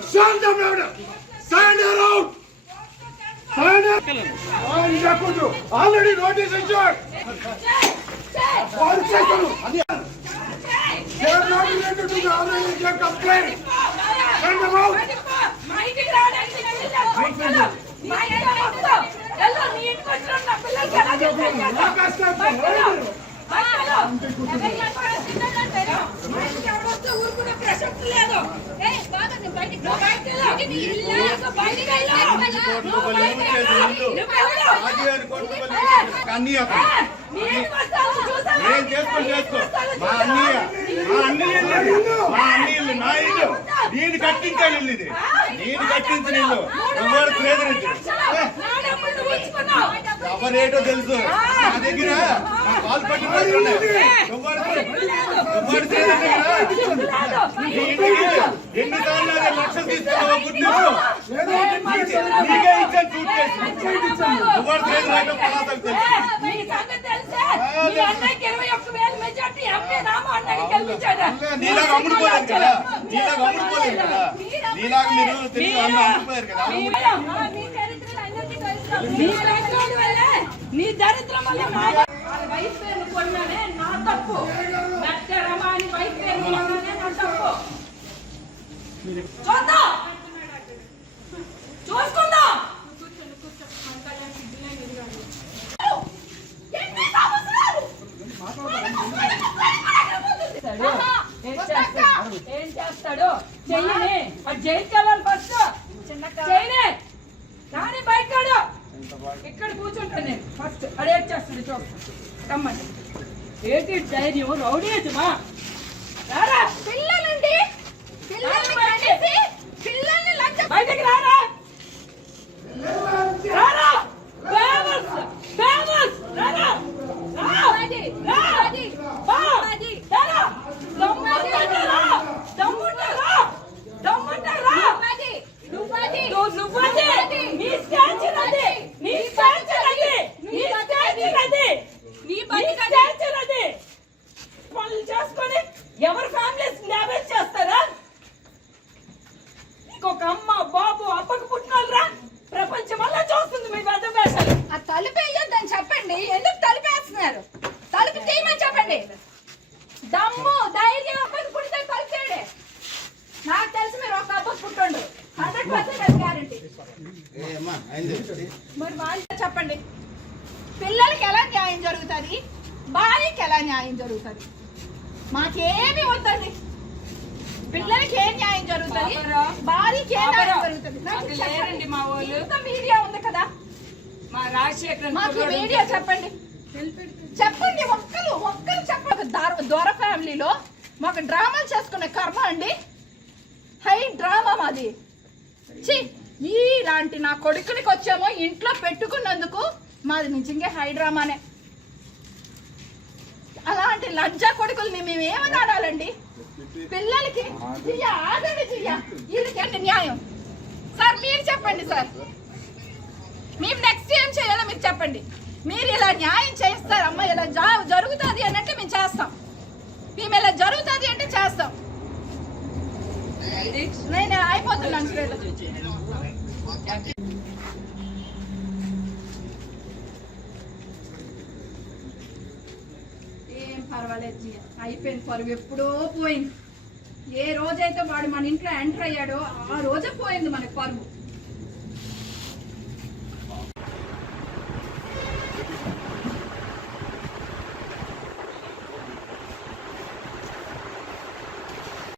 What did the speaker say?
Stand up, Lavada! Stand around! Stand up! Ah, ఇంకా కూతురు already notice ఇచ్చాడు They are not related to the other Indian complaint. Send them out. అన్నీ అక్కడ ఏం చేసుకో చేసుకో మా అన్నయ్య మా అన్నయ్య ఇల్లు మా అన్నయ్య ఇల్లు నా ఇల్లు నేను కట్టించాను ఇల్లు ఇది నేను కట్టించిన ఇల్లు ఎవరు ప్రేదరించి ఎవరేటో తెలుసు నా దగ్గర నా కాలు పట్టి ఎవరు ఎవరు ప్రేదరించారా ఎన్నిసార్లు అదే లక్షలు తీసుకున్నావు గుర్తింపు నీకే ఇచ్చాను సూట్ కేసు ఎవరు ప్రేదరైనా పలాసకు తెలుసు నీలాగా అమ్ముడుపోలేదు కదా నీలాగా అమ్ముడుపోలేదు కదా నీలాగా మీరు తెలిసి అమ్ము- అమ్ముడుపోయారు కదా నీ దరిద్రం వల్ల మా వాళ్ళ వైఫ్ పేరు కొన్నానే నా తప్పు మెట్ట రమాని వైఫ్ పేరు కొన్నానే నా తప్పు చూద్దాం. చూసుకుందాం. ఎన్ని సంవత్సరాలు? ఏం చేస్తాడు? ఏం చేస్తాడు? చెయ్యని. జైలుకి వెళ్ళాలి ఫస్ట్. కానీ బయటకాడు. ఇక్కడ కూర్చుంటా నేను. ఫస్ట్. అడే చేస్తుంది చూస్తాను రమ్మండి ఏంటి ధైర్యం? రౌడీయజమా రారా పిల్లలండి పిల్లల్ని లంచ బయటకి రారా రారా ఫేమస్ ఫేమస్ రారా రా. అది, రా. అది, బా. అది. రారా. దమ్ముంటే రా. దమ్ముంటే రా. దమ్ముంటే రా. నువ్వది నువ్వది నువ్వు నువ్వది. నీ స్టాచ్యూ అది. నీ స్టాచ్యూ అది. నీ స్టాచ్యూ అది. నీ నీ బతికి అది. స్టాచ్యూ అది. పనులు చేసుకొని ఎవరి ఫ్యామిలీస్ డ్యామేజ్ చేస్తారా? ఇంకొక అమ్మ బాబు అప్పకు పుట్టినోళ్ళరా. ప్రపంచం వల్ల చూస్తుంది మీ పెద్ద వేషాలు ఆ తలుపు వేయొద్దని చెప్పండి. ఎందుకు తలుపేస్తున్నారు తలుపు తీయమని చెప్పండి. దమ్ము ధైర్యం అబ్బాయికి పుడితే తలుపు తీయండి. నాకు తెలిసి మీరు ఒక అబ్బాయి పుట్టుండు. హండ్రెడ్ పర్సెంట్ గ్యారంటీ మరి వాళ్ళు చెప్పండి. పిల్లలకి ఎలా న్యాయం జరుగుతుంది? భార్యకి ఎలా న్యాయం జరుగుతుంది? మాకేమి వద్దండి. పిల్లలకి ఏం న్యాయం జరుగుతుంది. భార్యకి ఏం న్యాయం. జరుగుతుంది? మా వాళ్ళు. మీడియా ఉంది కదా? మా రాజశేఖర్ మాకు వీడియో చెప్పండి. చెప్పండి ఒక్కరు ఒక్కరు చెప్పండి దార- ఫ్యామిలీలో మాకు డ్రామాలు చేసుకునే కర్మ అండి. హై డ్రామా మాది. ఛీ ఇలాంటి నా కొడుకునికి వచ్చామో ఇంట్లో పెట్టుకున్నందుకు మాది నిజంగా హై డ్రామానే. అలాంటి లజ్జా కొడుకుల్ని మేము పిల్లలకి జియ్య ఆగండి న్యాయం. సార్ మీరు చెప్పండి సార్. మేము నెక్స్ట్ ఏం చేయాలో మీరు చెప్పండి. మీరు ఇలా న్యాయం చేస్తారమ్మా ఇలా జరుగుతుంది అన్నట్టు మేము చేస్తాం. మేము ఇలా జరుగుతుంది అంటే చేస్తాం. నేను అయిపోతున్నాను ఏం పర్వాలేదు అయిపోయింది పరువు ఎప్పుడో పోయింది. ఏ రోజైతే వాడు మన ఇంట్లో ఎంటర్ అయ్యాడో ఆ రోజే పోయింది మనకు పరువు